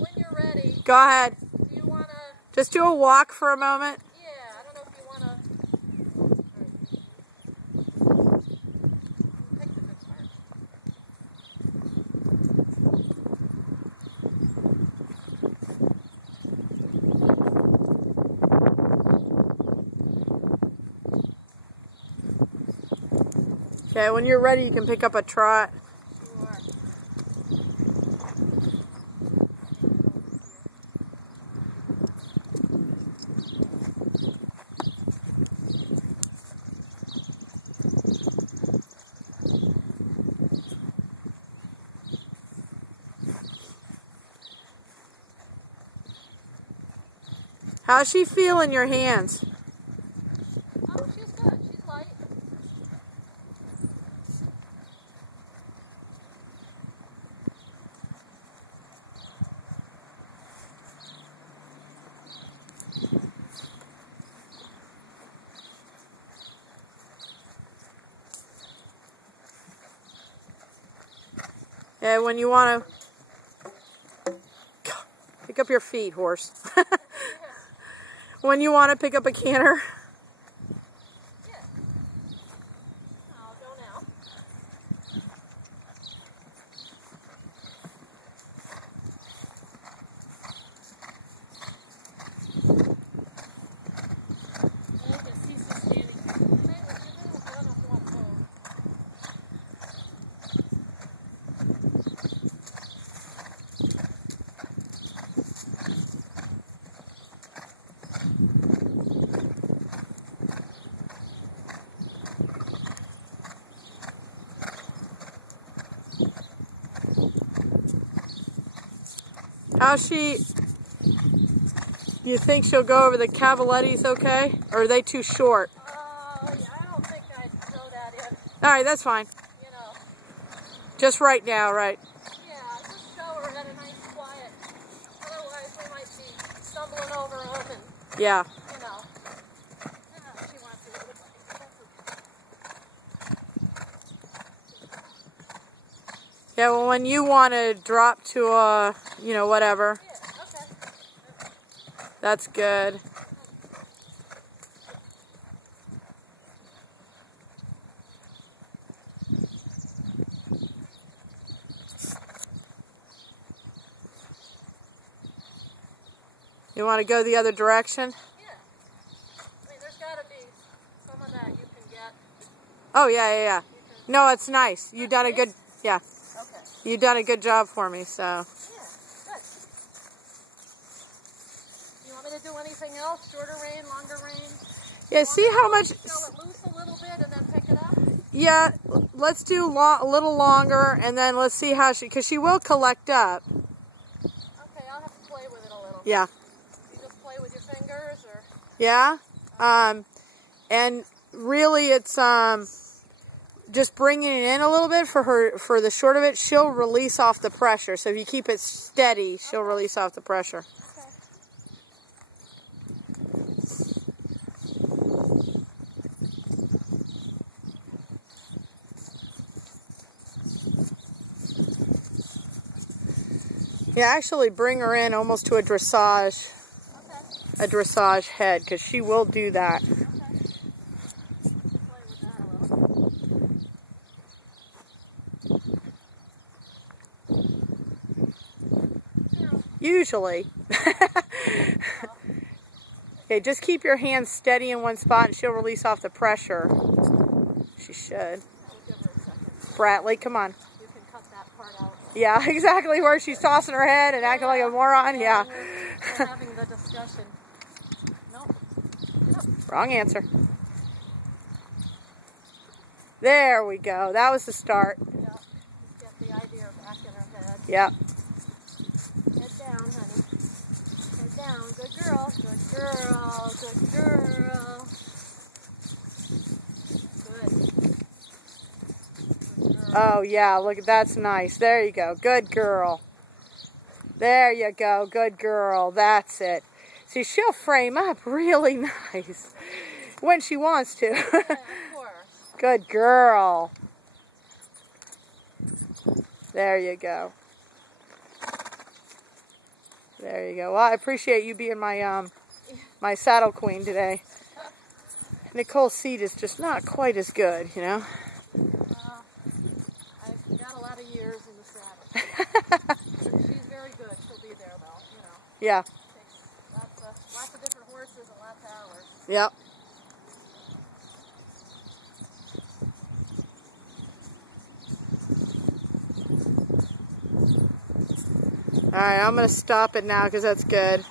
when you're ready. Go ahead. Do you want to... Just do a walk for a moment. Yeah, I don't know if you want to... Pick the good part. Okay, when you're ready, you can pick up a trot. Sure. How's she feel in your hands? Oh, she's good. She's light. Yeah, when you want to pick up your feet, horse. When you want to pick up a canter. Yeah. Oh, go now. I can see some standing. I don't know if you want to move. How's she? You think she'll go over the Cavalettis okay? Or are they too short? Yeah, I don't think I'd throw that in, Alright, that's fine. you know. Just right now, right? Yeah, just show her at a nice quiet. Otherwise, we might be stumbling over them and, Yeah. you know. She wants to go. Yeah, well, when you want to drop to a, you know, whatever, Yeah, okay. that's good. You want to go the other direction? Yeah. I mean, there's got to be some of that you can get. Oh, yeah. No, it's nice. You done a good, yeah. Okay. You done a good job for me, so. Yeah, good. You want me to do anything else? Shorter rein, longer rein? Yeah, see how much, Show it loose a little bit and then pick it up? yeah, let's do a little longer, and then let's see how she, because she will collect up. Okay, I'll have to play with it a little. Yeah. You just play with your fingers or? Yeah. And really it's, just bringing it in a little bit for her, for the short of it, she'll release off the pressure. So if you keep it steady, she'll release off the pressure. Okay. You actually bring her in almost to a dressage head, because she will do that. Okay. Play with that a little. Usually. Okay, just keep your hands steady in one spot and she'll release off the pressure. She should. We'll give her a second. Bradley, come on. You can cut that part out. Yeah, exactly where she's tossing her head and acting like a moron. Yeah. We're having the discussion. Nope. Wrong answer. There we go. That was the start. Yeah. Get the idea back in her head. Yep. Head down, honey. Head down. Good girl. Good girl. Good girl. Good. Good girl. Oh, yeah. Look, that's nice. There you go. Good girl. There you go. Good girl. That's it. See, she'll frame up really nice when she wants to. Yeah, of course. Good girl. There you go. There you go. Well, I appreciate you being my my saddle queen today. Nicole's seat is just not quite as good, you know. I've got a lot of years in the saddle. She's very good. She'll be there, though. You know. Yeah. Takes lots of different horses and lots of hours. Yep. All right, I'm going to stop it now because that's good.